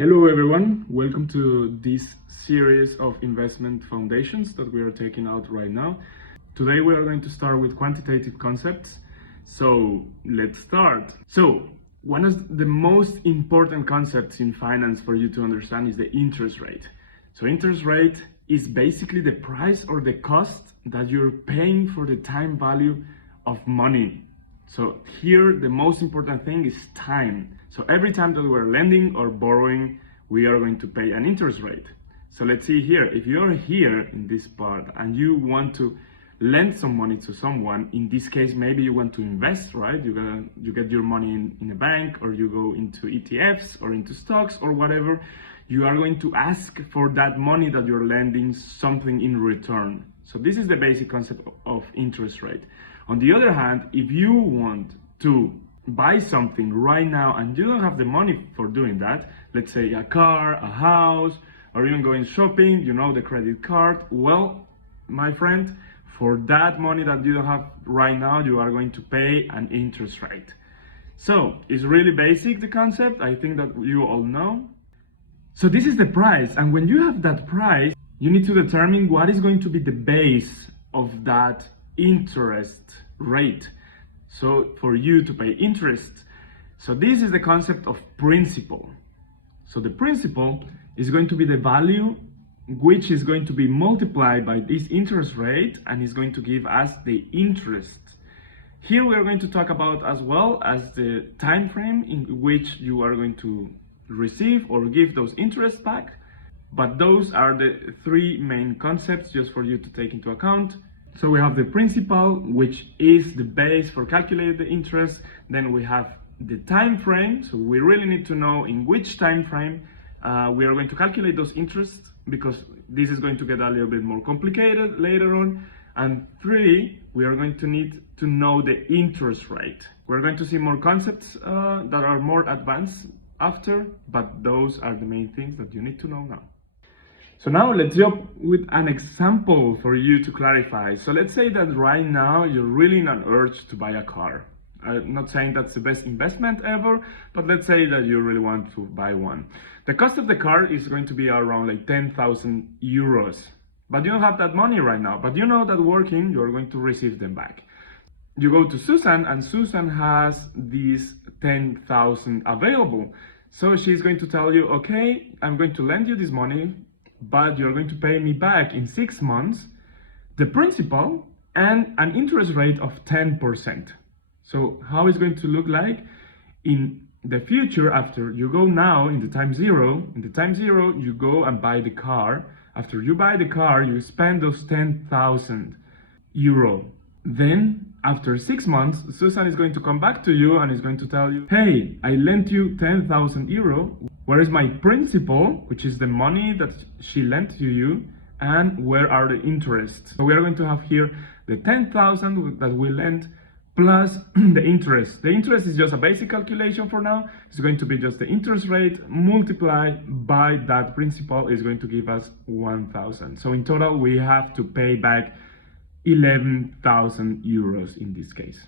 Hello everyone, welcome to this series of investment foundations that we are taking out right now. Today we are going to start with quantitative concepts. So let's start. So one of the most important concepts in finance for you to understand is the interest rate. So interest rate is basically the price or the cost that you're paying for the time value of money. So here, the most important thing is time. So every time that we're lending or borrowing, we are going to pay an interest rate. So let's see here, if you're here in this part and you want to lend some money to someone, in this case, maybe you want to invest, right? You get your money in a bank, or you go into ETFs or into stocks or whatever. You are going to ask for that money that you're lending something in return. So this is the basic concept of interest rate. On the other hand, if you want to buy something right now and you don't have the money for doing that, let's say a car, a house, or even going shopping, the credit card, well, my friend, for that money that you don't have right now, you are going to pay an interest rate. So it's really basic, the concept. I think that you all know. So this is the price, and when you have that price, you need to determine what is going to be the base of that interest rate. So for you to pay interest. So this is the concept of principal. So the principal is going to be the value which is going to be multiplied by this interest rate and is going to give us the interest. Here we are going to talk about as well as the time frame in which you are going to receive or give those interests back. But those are the three main concepts just for you to take into account. So we have the principal, which is the base for calculating the interest. Then we have the time frame. So we really need to know in which time frame we are going to calculate those interests, because this is going to get a little bit more complicated later on. And three, we are going to need to know the interest rate. We're going to see more concepts that are more advanced after, but those are the main things that you need to know now. So now let's jump with an example for you to clarify. So let's say that right now you're really in an urge to buy a car. I'm not saying that's the best investment ever, but let's say that you really want to buy one. The cost of the car is going to be around like 10,000 euros. But you don't have that money right now. But you know that working, you're going to receive them back. You go to Susan, and Susan has these 10,000 available. So she's going to tell you, okay, I'm going to lend you this money, but you're going to pay me back in 6 months the principal and an interest rate of 10%. So how is it going to look like in the future? After you go now in the time zero, you go and buy the car. After you buy the car, you spend those 10,000 euro. Then after 6 months, Susan is going to come back to you and is going to tell you, hey, I lent you 10,000 euro. Where is my principal, which is the money that she lent to you, and where are the interests? So we are going to have here the 10,000 that we lent plus the interest. The interest is just a basic calculation for now. It's going to be just the interest rate multiplied by that principal is going to give us 1,000. So in total, we have to pay back 11,000 euros in this case.